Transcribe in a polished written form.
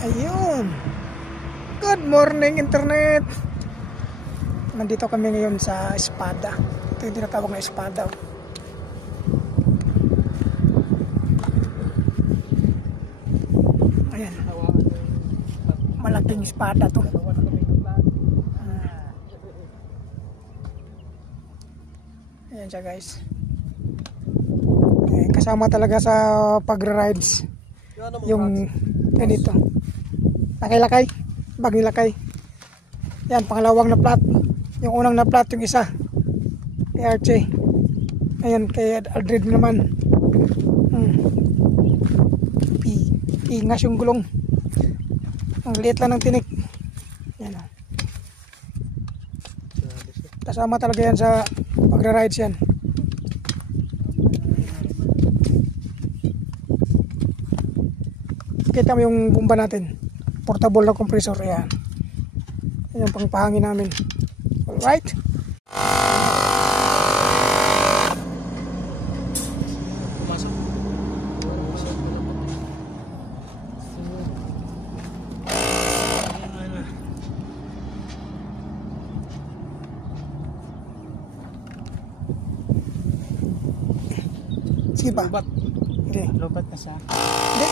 Ayun. Good morning internet. Nandito kami ngayon sa Espada. Ito yung tinatawag na Espada. Ayan. Malaking Espada to. Ayan siya guys. Ayan, kasama talaga sa pag-rides yung ganito. Nakilakay, bagnilakay. Yan, pangalawang na plat. Yung unang na plat, yung isa kay Archie. Ayan, kay Aldred naman. Ingas yung gulong. Ang liit lang ng tinik. Yan o. Kasama talaga yan sa pagra-rides yan. Kita mo yung bomba natin. Portable na compressor. Ayan. Yan yung pangpahangin namin. Alright. Sige pa. Lubat. Okay. Lubat na siya. Hindi.